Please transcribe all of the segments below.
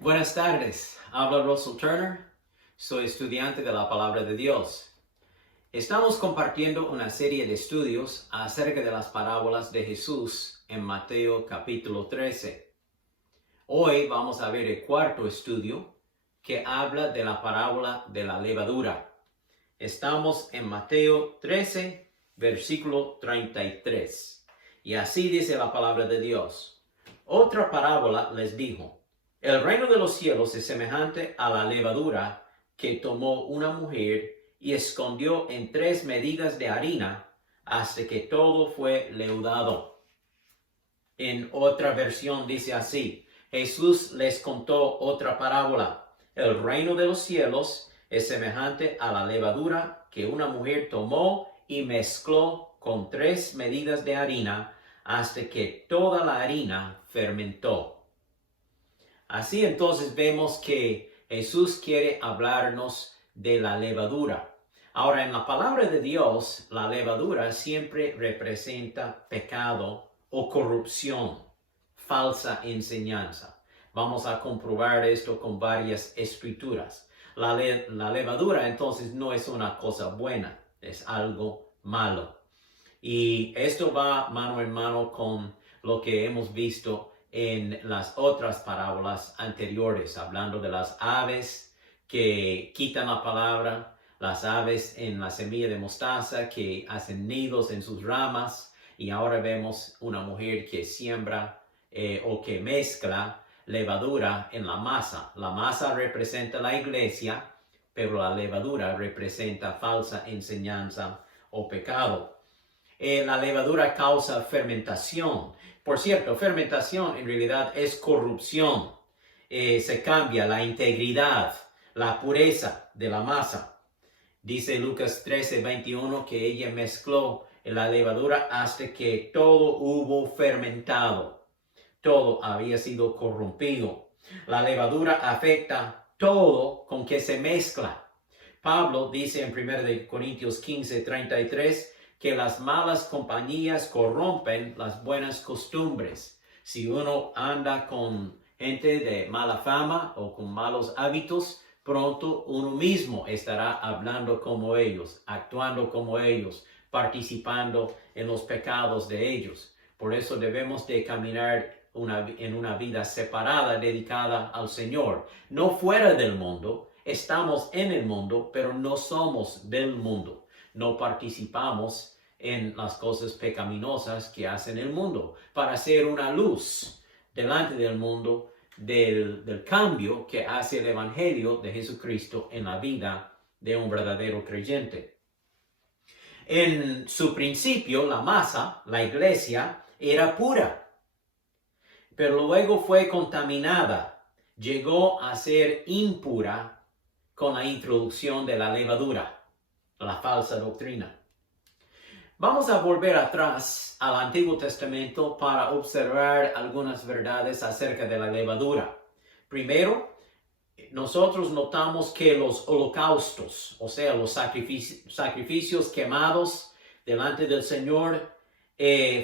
Buenas tardes, habla Russell Turner, soy estudiante de la Palabra de Dios. Estamos compartiendo una serie de estudios acerca de las parábolas de Jesús en Mateo capítulo 13. Hoy vamos a ver el cuarto estudio que habla de la parábola de la levadura. Estamos en Mateo 13, versículo 33. Y así dice la palabra de Dios. Otra parábola les dijo: el reino de los cielos es semejante a la levadura que tomó una mujer y escondió en 3 medidas de harina hasta que todo fue leudado. En otra versión dice así: Jesús les contó otra parábola. El reino de los cielos es semejante a la levadura que una mujer tomó y mezcló con 3 medidas de harina hasta que toda la harina fermentó. Así entonces vemos que Jesús quiere hablarnos de la levadura. Ahora, en la palabra de Dios, la levadura siempre representa pecado o corrupción, falsa enseñanza. Vamos a comprobar esto con varias escrituras. La levadura entonces no es una cosa buena, es algo malo. Y esto va mano en mano con lo que hemos visto en las otras parábolas anteriores, hablando de las aves que quitan la palabra, las aves en la semilla de mostaza que hacen nidos en sus ramas, y ahora vemos una mujer que siembra o que mezcla levadura en la masa. La masa representa la iglesia, pero la levadura representa falsa enseñanza o pecado. La levadura causa fermentación. Por cierto, fermentación en realidad es corrupción. Se cambia la integridad, la pureza de la masa. Dice Lucas 13:21 que ella mezcló la levadura hasta que todo hubo fermentado. Todo había sido corrompido. La levadura afecta todo con que se mezcla. Pablo dice en 1 Corintios 15:33 que las malas compañías corrompen las buenas costumbres. Si uno anda con gente de mala fama o con malos hábitos, pronto uno mismo estará hablando como ellos, actuando como ellos, participando en los pecados de ellos. Por eso debemos de caminar en una vida separada, dedicada al Señor. No fuera del mundo, estamos en el mundo, pero no somos del mundo. No participamos en las cosas pecaminosas que hacen el mundo, para ser una luz delante del mundo del cambio que hace el Evangelio de Jesucristo en la vida de un verdadero creyente. En su principio, la masa, la iglesia, era pura, pero luego fue contaminada, llegó a ser impura con la introducción de la levadura, la falsa doctrina. Vamos a volver atrás al Antiguo Testamento para observar algunas verdades acerca de la levadura. Primero, nosotros notamos que los holocaustos, o sea, los sacrificios quemados delante del Señor,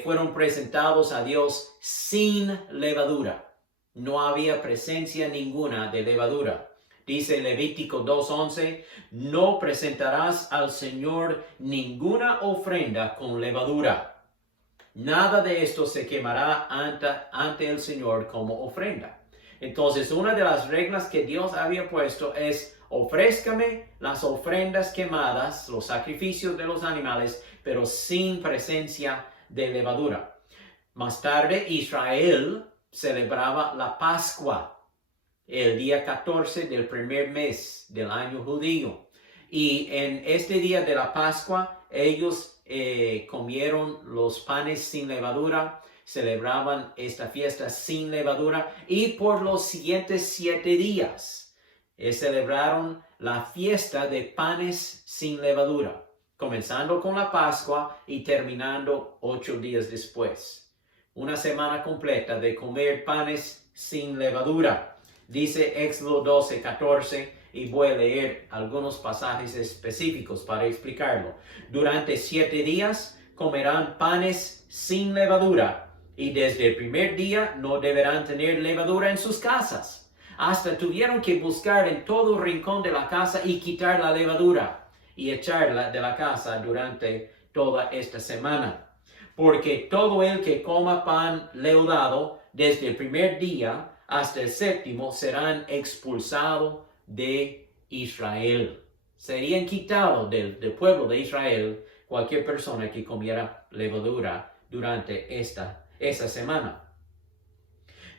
fueron presentados a Dios sin levadura. No había presencia ninguna de levadura. Dice Levítico 2:11, no presentarás al Señor ninguna ofrenda con levadura. Nada de esto se quemará ante el Señor como ofrenda. Entonces, una de las reglas que Dios había puesto es: ofrézcame las ofrendas quemadas, los sacrificios de los animales, pero sin presencia de levadura. Más tarde, Israel celebraba la Pascua el día 14 del primer mes del año judío. Y en este día de la Pascua, ellos comieron los panes sin levadura, celebraban esta fiesta sin levadura, y por los siguientes 7 días celebraron la fiesta de panes sin levadura, comenzando con la Pascua y terminando 8 días después. Una semana completa de comer panes sin levadura. Dice Éxodo 12:14, y voy a leer algunos pasajes específicos para explicarlo. Durante 7 días comerán panes sin levadura, y desde el primer día no deberán tener levadura en sus casas. Hasta tuvieron que buscar en todo rincón de la casa y quitar la levadura y echarla de la casa durante toda esta semana. Porque todo el que coma pan leudado desde el primer día hasta el séptimo serán expulsados de Israel. Serían quitados del pueblo de Israel cualquier persona que comiera levadura durante esa semana.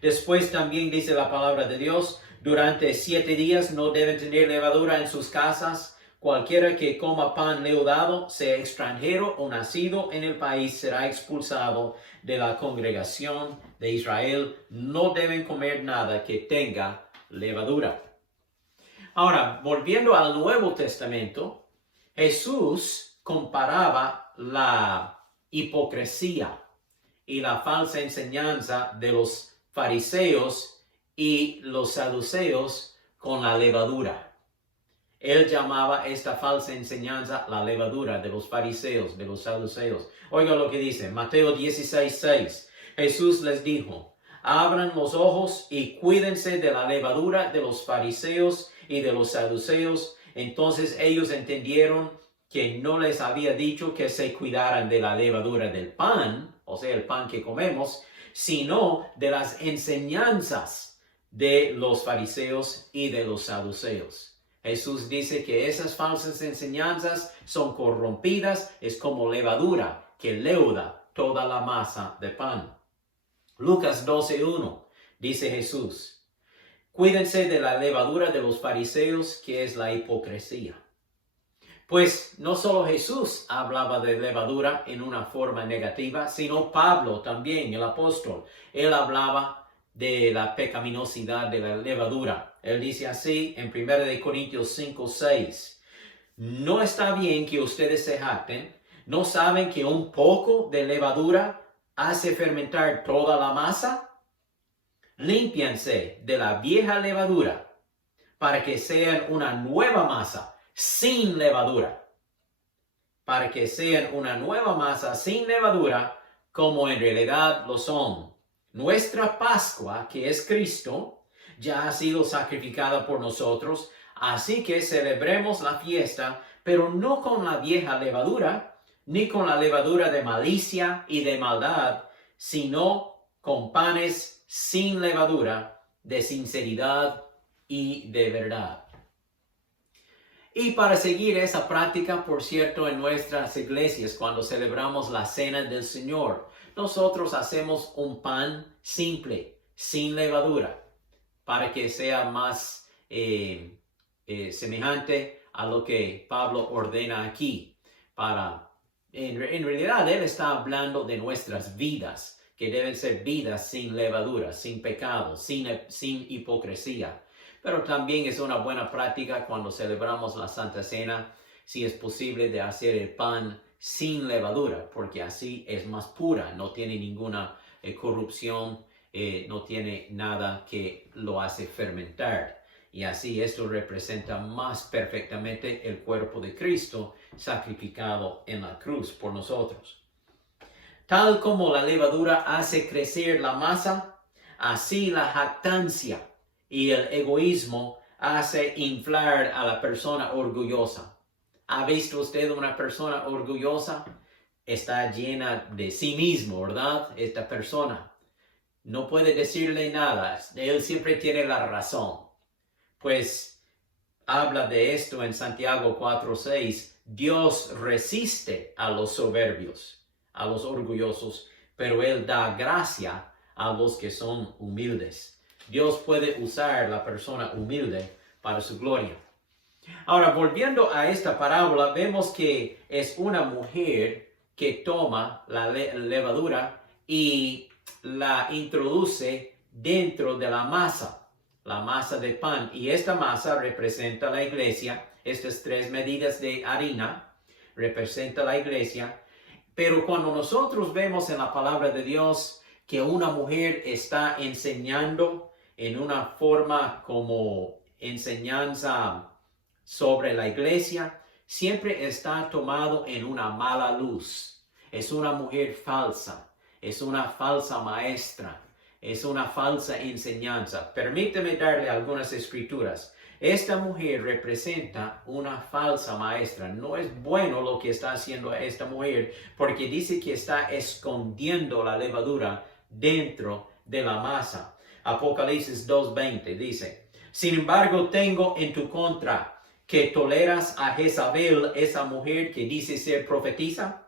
Después también dice la palabra de Dios, durante 7 días no deben tener levadura en sus casas. Cualquiera que coma pan leudado, sea extranjero o nacido en el país, será expulsado de la congregación de Israel. No deben comer nada que tenga levadura. Ahora, volviendo al Nuevo Testamento, Jesús comparaba la hipocresía y la falsa enseñanza de los fariseos y los saduceos con la levadura. Él llamaba esta falsa enseñanza la levadura de los fariseos, de los saduceos. Oiga lo que dice, Mateo 16:6. Jesús les dijo, abran los ojos y cuídense de la levadura de los fariseos y de los saduceos. Entonces ellos entendieron que no les había dicho que se cuidaran de la levadura del pan, o sea, el pan que comemos, sino de las enseñanzas de los fariseos y de los saduceos. Jesús dice que esas falsas enseñanzas son corrompidas, es como levadura que leuda toda la masa de pan. Lucas 12:1 dice Jesús, cuídense de la levadura de los fariseos, que es la hipocresía. Pues no solo Jesús hablaba de levadura en una forma negativa, sino Pablo también, el apóstol. Él hablaba de la pecaminosidad de la levadura. Él dice así en 1 Corintios 5:6. No está bien que ustedes se jacten. ¿No saben que un poco de levadura hace fermentar toda la masa? Límpiense de la vieja levadura para que sean una nueva masa sin levadura. Para que sean una nueva masa sin levadura, como en realidad lo son. Nuestra Pascua, que es Cristo, ya ha sido sacrificada por nosotros, así que celebremos la fiesta, pero no con la vieja levadura, ni con la levadura de malicia y de maldad, sino con panes sin levadura, de sinceridad y de verdad. Y para seguir esa práctica, por cierto, en nuestras iglesias, cuando celebramos la Cena del Señor, nosotros hacemos un pan simple, sin levadura, para que sea más semejante a lo que Pablo ordena aquí. En realidad, él está hablando de nuestras vidas, que deben ser vidas sin levadura, sin pecado, sin hipocresía. Pero también es una buena práctica cuando celebramos la Santa Cena, si es posible, de hacer el pan sin levadura, porque así es más pura, no tiene ninguna corrupción, no tiene nada que lo hace fermentar. Y así esto representa más perfectamente el cuerpo de Cristo sacrificado en la cruz por nosotros. Tal como la levadura hace crecer la masa, así la jactancia y el egoísmo hace inflar a la persona orgullosa. ¿Ha visto usted una persona orgullosa? Está llena de sí mismo, ¿verdad? Esta persona no puede decirle nada. Él siempre tiene la razón. Pues habla de esto en Santiago 4:6. Dios resiste a los soberbios, a los orgullosos, pero Él da gracia a los que son humildes. Dios puede usar la persona humilde para su gloria. Ahora, volviendo a esta parábola, vemos que es una mujer que toma la levadura y la introduce dentro de la masa de pan. Y esta masa representa la iglesia. Estas 3 medidas de harina representa la iglesia. Pero cuando nosotros vemos en la palabra de Dios que una mujer está enseñando en una forma como enseñanza sobre la iglesia, siempre está tomado en una mala luz. Es una mujer falsa, es una falsa maestra, Es una falsa enseñanza. Permíteme darle algunas escrituras. Esta mujer representa una falsa maestra. No es bueno lo que está haciendo esta mujer porque dice que está escondiendo la levadura dentro de la masa. Apocalipsis 2:20 dice, sin embargo tengo en tu contra que toleras a Jezabel, esa mujer que dice ser profetisa.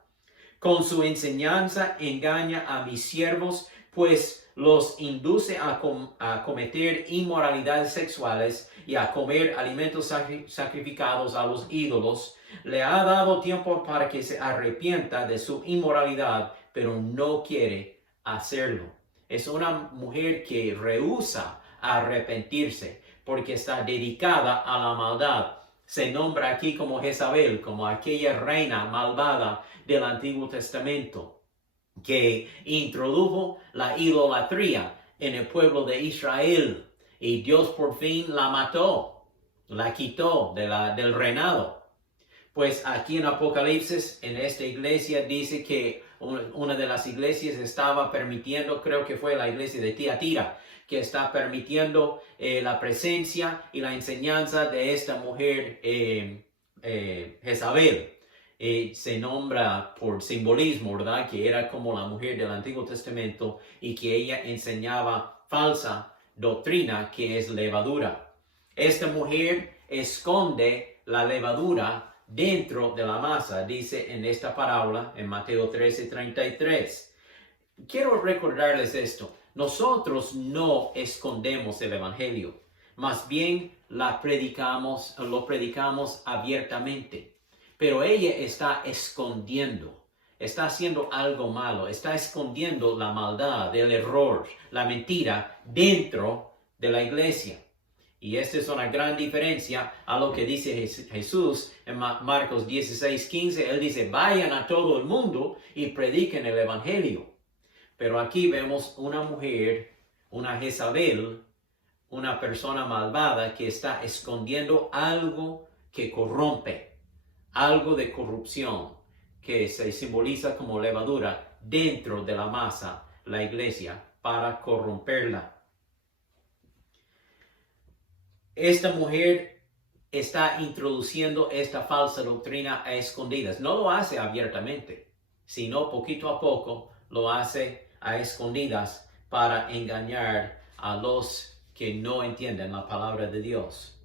Con su enseñanza engaña a mis siervos, pues los induce a cometer inmoralidades sexuales y a comer alimentos sacrificados a los ídolos. Le ha dado tiempo para que se arrepienta de su inmoralidad, pero no quiere hacerlo. Es una mujer que rehúsa arrepentirse porque está dedicada a la maldad. Se nombra aquí como Jezabel, como aquella reina malvada del Antiguo Testamento que introdujo la idolatría en el pueblo de Israel y Dios por fin la mató, la quitó del reinado. Pues aquí en Apocalipsis, en esta iglesia, dice que una de las iglesias estaba permitiendo, creo que fue la iglesia de Tiatira, que está permitiendo la presencia y la enseñanza de esta mujer Jezabel. Se nombra por simbolismo, ¿verdad? Que era como la mujer del Antiguo Testamento y que ella enseñaba falsa doctrina que es levadura. Esta mujer esconde la levadura dentro de la masa, dice en esta parábola en Mateo 13:33. Quiero recordarles esto. Nosotros no escondemos el evangelio, más bien lo predicamos abiertamente. Pero ella está escondiendo, está haciendo algo malo, está escondiendo la maldad, el error, la mentira dentro de la iglesia. Y esta es una gran diferencia a lo que dice Jesús en Marcos 16:15. Él dice, vayan a todo el mundo y prediquen el evangelio. Pero aquí vemos una mujer, una Jezabel, una persona malvada que está escondiendo algo que corrompe, algo de corrupción que se simboliza como levadura dentro de la masa, la iglesia, para corromperla. Esta mujer está introduciendo esta falsa doctrina a escondidas. No lo hace abiertamente, sino poquito a poco lo hace a escondidas para engañar a los que no entienden la palabra de Dios.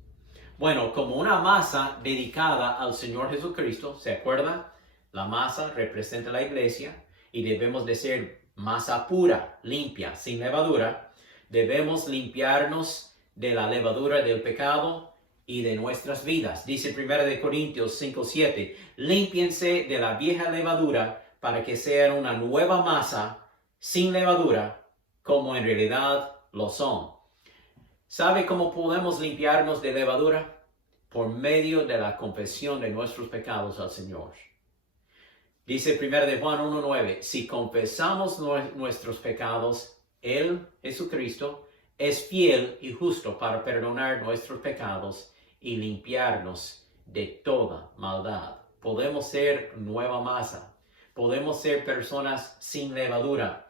Bueno, como una masa dedicada al Señor Jesucristo, ¿se acuerda? La masa representa la iglesia y debemos de ser masa pura, limpia, sin levadura. Debemos limpiarnos de la levadura del pecado y de nuestras vidas. Dice 1 Corintios 5:7, límpiense de la vieja levadura para que sean una nueva masa sin levadura, como en realidad lo son. ¿Sabe cómo podemos limpiarnos de levadura? Por medio de la confesión de nuestros pecados al Señor. Dice 1 Juan 1:9, si confesamos nuestros pecados, Él, Jesucristo, es fiel y justo para perdonar nuestros pecados y limpiarnos de toda maldad. Podemos ser nueva masa. Podemos ser personas sin levadura.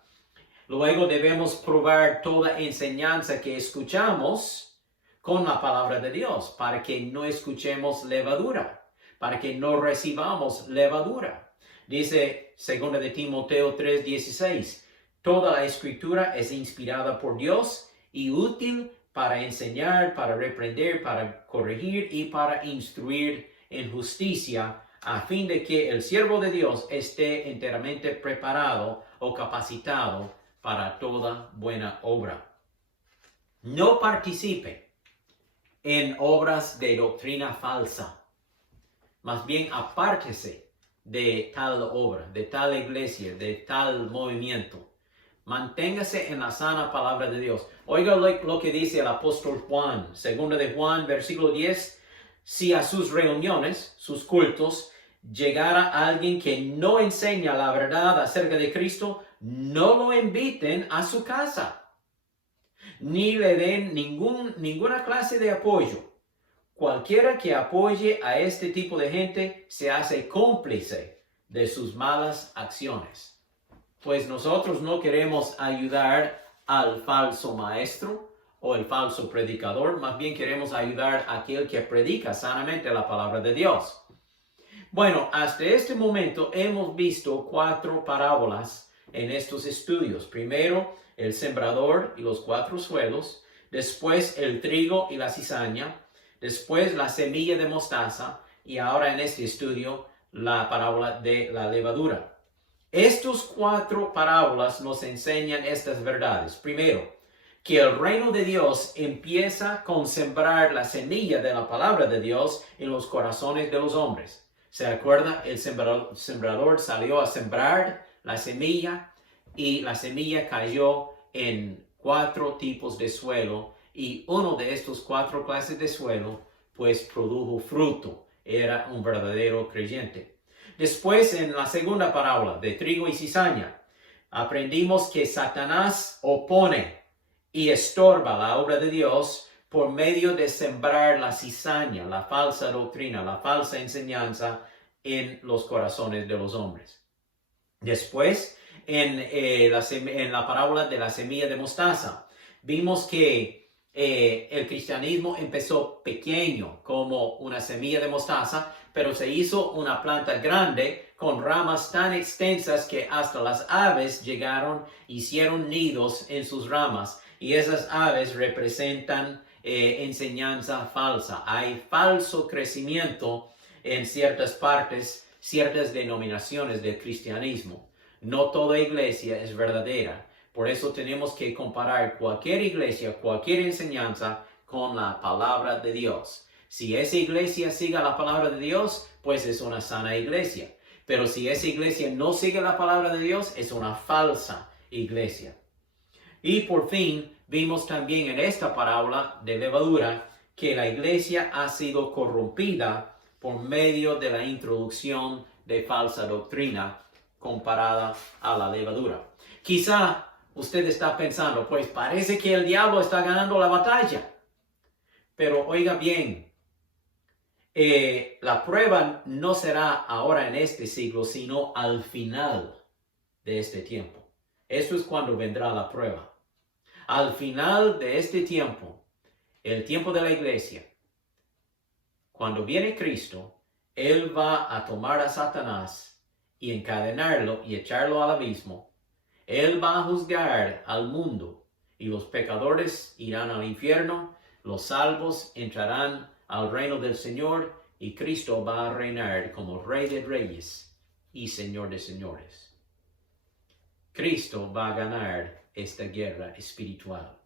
Luego debemos probar toda enseñanza que escuchamos con la palabra de Dios para que no escuchemos levadura, para que no recibamos levadura. Dice 2 de Timoteo 3:16, toda la escritura es inspirada por Dios y útil para enseñar, para reprender, para corregir y para instruir en justicia, a fin de que el siervo de Dios esté enteramente preparado o capacitado para toda buena obra. No participe en obras de doctrina falsa. Más bien apártese de tal obra, de tal iglesia, de tal movimiento. Manténgase en la sana palabra de Dios. Oiga lo que dice el apóstol Juan, 2 de Juan, versículo 10. Si a sus reuniones, sus cultos, llegara alguien que no enseña la verdad acerca de Cristo, no lo inviten a su casa, ni le den ninguna clase de apoyo. Cualquiera que apoye a este tipo de gente se hace cómplice de sus malas acciones. Pues nosotros no queremos ayudar al falso maestro o el falso predicador, más bien queremos ayudar a aquel que predica sanamente la palabra de Dios. Bueno, hasta este momento hemos visto 4 parábolas en estos estudios. Primero, el sembrador y los 4 suelos. Después, el trigo y la cizaña. Después, la semilla de mostaza. Y ahora en este estudio, la parábola de la levadura. Estos 4 parábolas nos enseñan estas verdades. Primero, que el reino de Dios empieza con sembrar la semilla de la palabra de Dios en los corazones de los hombres. ¿Se acuerda? El sembrador salió a sembrar la semilla y la semilla cayó en 4 tipos de suelo y uno de estos 4 clases de suelo pues produjo fruto. Era un verdadero creyente. Después, en la segunda parábola de trigo y cizaña, aprendimos que Satanás opone y estorba la obra de Dios por medio de sembrar la cizaña, la falsa doctrina, la falsa enseñanza en los corazones de los hombres. Después, en la parábola de la semilla de mostaza, vimos que el cristianismo empezó pequeño como una semilla de mostaza, pero se hizo una planta grande con ramas tan extensas que hasta las aves llegaron, hicieron nidos en sus ramas. Y esas aves representan enseñanza falsa. Hay falso crecimiento en ciertas partes, ciertas denominaciones del cristianismo. No toda iglesia es verdadera. Por eso tenemos que comparar cualquier iglesia, cualquier enseñanza con la palabra de Dios. Si esa iglesia sigue la palabra de Dios, pues es una sana iglesia. Pero si esa iglesia no sigue la palabra de Dios, es una falsa iglesia. Y por fin, vimos también en esta parábola de levadura que la iglesia ha sido corrompida por medio de la introducción de falsa doctrina comparada a la levadura. Quizá usted está pensando, pues parece que el diablo está ganando la batalla. Pero oiga bien, la prueba no será ahora en este siglo, sino al final de este tiempo. Esto es cuando vendrá la prueba. Al final de este tiempo, el tiempo de la iglesia, cuando viene Cristo, Él va a tomar a Satanás y encadenarlo y echarlo al abismo. Él va a juzgar al mundo y los pecadores irán al infierno, los salvos entrarán al reino del Señor y Cristo va a reinar como Rey de Reyes y Señor de Señores. Cristo va a ganar esta guerra espiritual.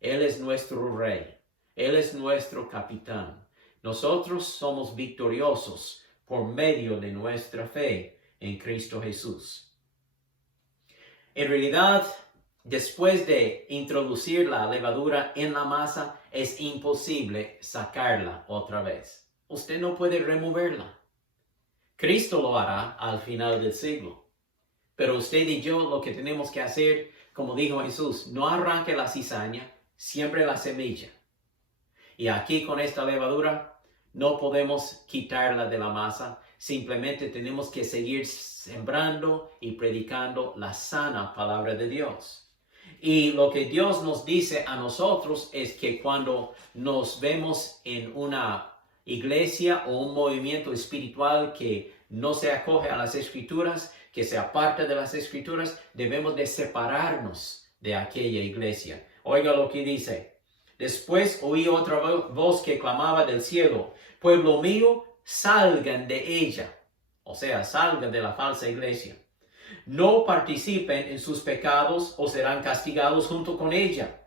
Él es nuestro Rey, Él es nuestro capitán. Nosotros somos victoriosos por medio de nuestra fe en Cristo Jesús. En realidad, después de introducir la levadura en la masa, es imposible sacarla otra vez. Usted no puede removerla. Cristo lo hará al final del siglo. Pero usted y yo lo que tenemos que hacer, como dijo Jesús, no arranque la cizaña, siembre la semilla. Y aquí con esta levadura no podemos quitarla de la masa, simplemente tenemos que seguir sembrando y predicando la sana palabra de Dios. Y lo que Dios nos dice a nosotros es que cuando nos vemos en una iglesia o un movimiento espiritual que no se acoge a las Escrituras, que se aparta de las Escrituras, debemos de separarnos de aquella iglesia. Oiga lo que dice. Después oí otra voz que clamaba del cielo: pueblo mío, salgan de ella. O sea, salgan de la falsa iglesia. No participen en sus pecados o serán castigados junto con ella,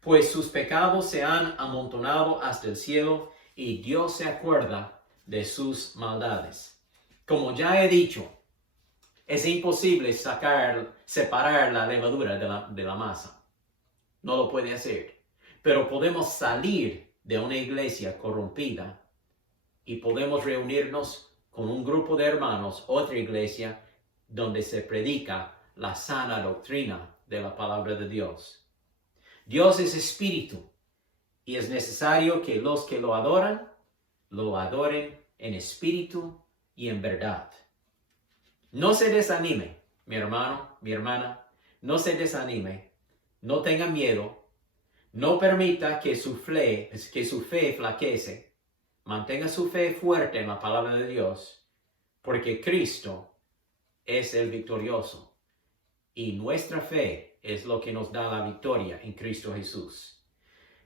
pues sus pecados se han amontonado hasta el cielo y Dios se acuerda de sus maldades. Como ya he dicho, es imposible separar la levadura de la masa. No lo puede hacer. Pero podemos salir de una iglesia corrompida y podemos reunirnos con un grupo de hermanos, otra iglesia, donde se predica la sana doctrina de la palabra de Dios. Dios es espíritu y es necesario que los que lo adoren en espíritu y en verdad. No se desanime, mi hermano, mi hermana, no se desanime, No tenga miedo. No permita que su fe flaquece. Mantenga su fe fuerte en la palabra de Dios, porque Cristo es el victorioso. Y nuestra fe es lo que nos da la victoria en Cristo Jesús.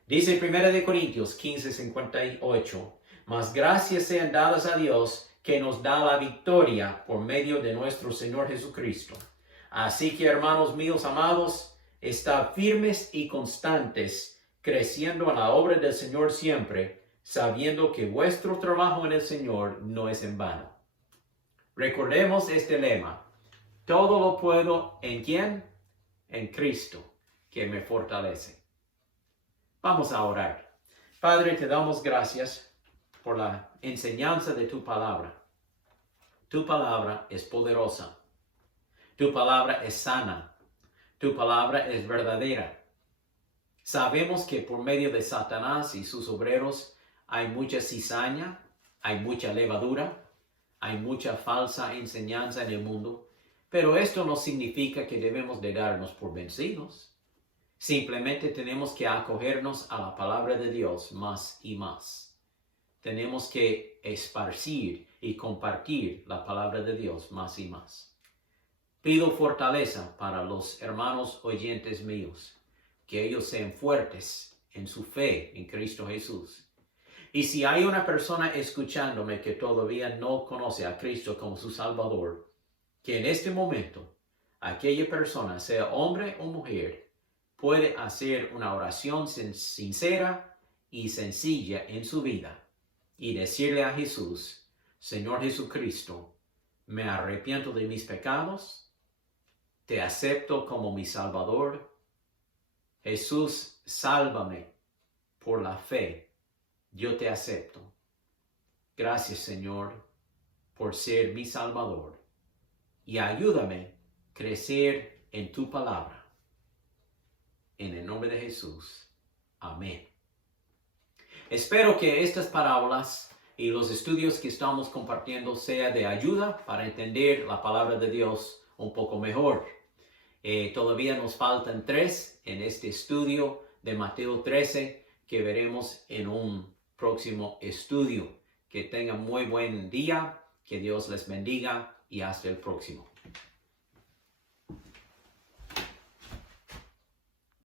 Dice 1 Corintios 15:58, mas gracias sean dadas a Dios que nos da la victoria por medio de nuestro Señor Jesucristo. Así que, hermanos míos amados, estad firmes y constantes, creciendo en la obra del Señor siempre, sabiendo que vuestro trabajo en el Señor no es en vano. Recordemos este lema: todo lo puedo ¿en quién? En Cristo, que me fortalece. Vamos a orar. Padre, te damos gracias por la enseñanza de tu palabra. Tu palabra es poderosa. Tu palabra es sana. Tu palabra es verdadera. Sabemos que por medio de Satanás y sus obreros hay mucha cizaña, hay mucha levadura, hay mucha falsa enseñanza en el mundo, pero esto no significa que debemos de darnos por vencidos. Simplemente tenemos que acogernos a la palabra de Dios más y más. Tenemos que esparcir y compartir la palabra de Dios más y más. Pido fortaleza para los hermanos oyentes míos, que ellos sean fuertes en su fe en Cristo Jesús. Y si hay una persona escuchándome que todavía no conoce a Cristo como su Salvador, que en este momento aquella persona, sea hombre o mujer, puede hacer una oración sincera y sencilla en su vida y decirle a Jesús: Señor Jesucristo, me arrepiento de mis pecados, te acepto como mi Salvador. Jesús, sálvame por la fe. Yo te acepto. Gracias, Señor, por ser mi Salvador. Y ayúdame a crecer en tu palabra. En el nombre de Jesús. Amén. Espero que estas parábolas y los estudios que estamos compartiendo sean de ayuda para entender la palabra de Dios un poco mejor. Todavía nos faltan 3 en este estudio de Mateo 13 que veremos en un próximo estudio. Que tengan muy buen día, que Dios les bendiga y hasta el próximo.